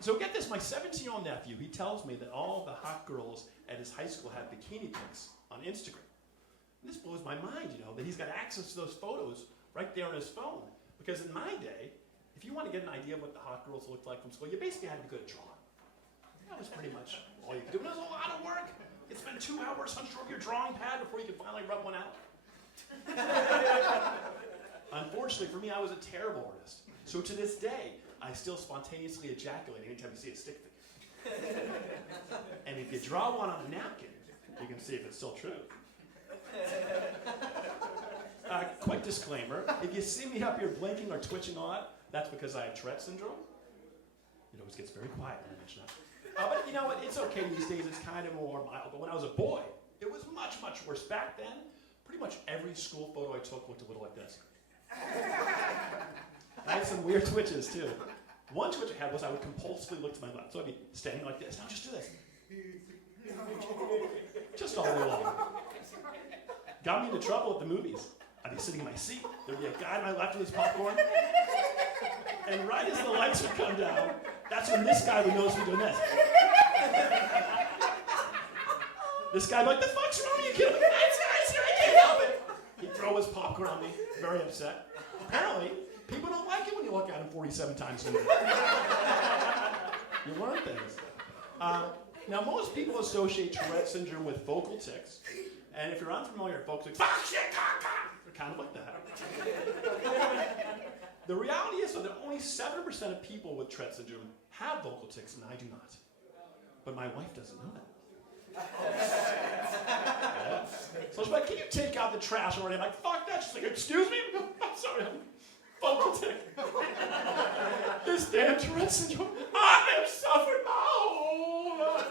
So get this, my 17-year-old nephew, he tells me that all the hot girls at his high school have bikini pics on Instagram. And this blows my mind, that he's got access to those photos right there on his phone. Because in my day, if you want to get an idea of what the hot girls looked like from school, you basically had to be good at drawing. That was pretty much all you could do. And it was a lot of work. You'd spend 2 hours hunched over your drawing pad before you could finally rub one out. Unfortunately for me, I was a terrible artist. So to this day, I still spontaneously ejaculate anytime you see a stick figure. And if you draw one on a napkin, you can see if it's still true. Quick disclaimer, if you see me up here blinking or twitching a lot, that's because I have Tourette's syndrome. It always gets very quiet when I mention that. But you know what, it's okay these days, it's kind of more mild. But when I was a boy, it was much, much worse. Back then, pretty much every school photo I took looked a little like this. I had some weird twitches too. One twitch I had was I would compulsively look to my left. So I'd be standing like this. Now just do this. Just all day long. Got me into trouble at the movies. I'd be sitting in my seat. There'd be a guy to my left with his popcorn. And right as the lights would come down, that's when this guy would notice me doing this. This guy would be like, the fuck's wrong with you, kid? It's here, I can't help it. He'd throw his popcorn on me, very upset. Apparently, people don't like it when you look at him 47 times a day. You learn things. Now, most people associate Tourette's syndrome with vocal tics. And if you're unfamiliar with vocal tics, fuck, shit, they're kind of like that. The reality is, though, that only 7% of people with Tourette's syndrome have vocal tics, and I do not. But my wife doesn't know that. Yeah. So she's like, can you take out the trash already? I'm like, fuck that. She's like, excuse me? I'm sorry, I'm vocal tic. This damn Tourette's syndrome. I am suffering. Oh.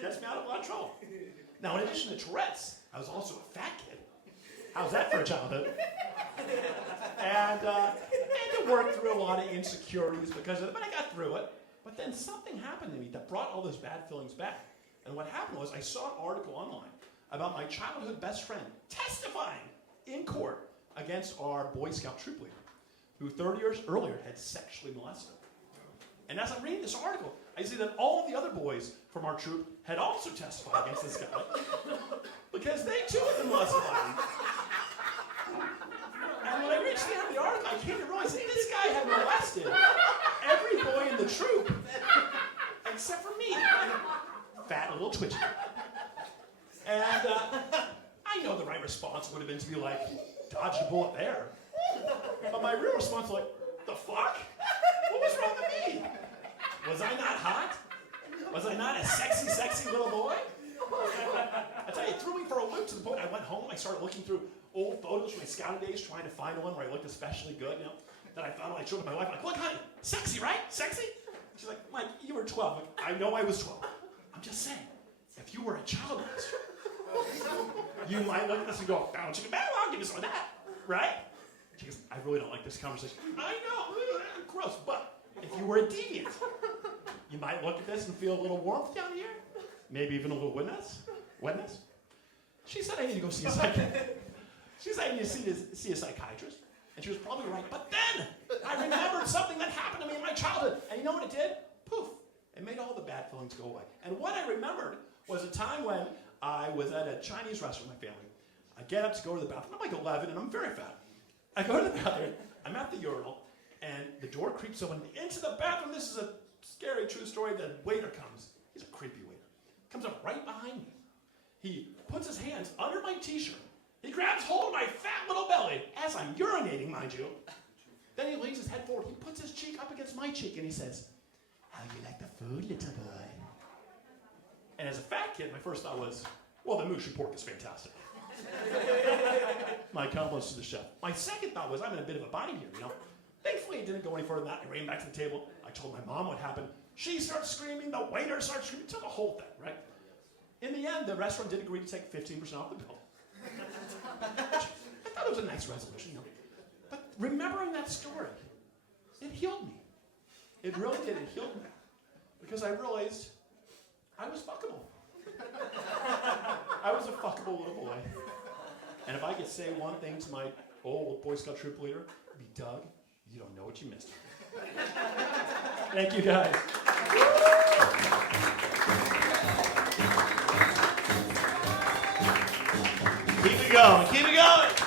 Gets me out of a lot of trouble. Now, in addition to Tourette's, I was also a fat kid. How's that for a childhood? And I had to work through a lot of insecurities because of it, but I got through it. But then something happened to me that brought all those bad feelings back. And what happened was I saw an article online about my childhood best friend testifying in court against our Boy Scout troop leader, who 30 years earlier had sexually molested him. And as I'm reading this article, I see that all of the other boys from our troop had also testified against this guy because they too had been molested by him. And when I reached the end of the article, I came to realize that this guy had molested every boy in the troop except for me. Fat, a little twitchy. And I know the right response would have been to be like, dodge a bullet there. But my real response was like, the fuck? What was wrong with me? Was I not hot? Was I not a sexy, sexy little boy? I tell you, it threw me for a loop to the point I went home, I started looking through old photos from my scouting days, trying to find one where I looked especially good, that I found when I showed it to my wife. I'm like, look, honey, sexy, right? Sexy? She's like, Mike, you were 12. Like, I know I was 12. I'm just saying, if you were a child molester, you might look at this and go, oh, chicken, I'll give you some of that, right? She goes, I really don't like this conversation. I know, gross, but if you were a deviant, you might look at this and feel a little warmth down here, maybe even a little wetness. She said I need to go see a psychiatrist. She said I need to see a psychiatrist, and she was probably right. But then I remembered something that happened to me in my childhood, and you know what it did? Poof! It made all the bad feelings go away. And what I remembered was a time when I was at a Chinese restaurant with my family. I get up to go to the bathroom. I'm like 11, and I'm very fat. I go to the bathroom. I'm at the urinal, and the door creeps open into the bathroom. This is a scary true story. The waiter comes. He's a creepy waiter. Comes up right behind me. He puts his hands under my t-shirt. He grabs hold of my fat little belly as I'm urinating, mind you. Then he leans his head forward. He puts his cheek up against my cheek, and he says, how do you like the food, little boy? And as a fat kid, my first thought was, well, the mooshu pork is fantastic. My compliments to the chef. My second thought was, I'm in a bit of a bind here, Thankfully, it didn't go any further than that. I ran back to the table. I told my mom what happened. She starts screaming. The waiter starts screaming. It took a whole thing, right? In the end, the restaurant did agree to take 15% off the bill. I thought it was a nice resolution, But remembering that story, it healed me. It really did. It healed me. Because I realized I was fuckable. I was a fuckable little boy. And if I could say one thing to my old Boy Scout troop leader, it'd be, Doug, you don't know what you missed. Thank you, guys. Keep it going. Keep it going.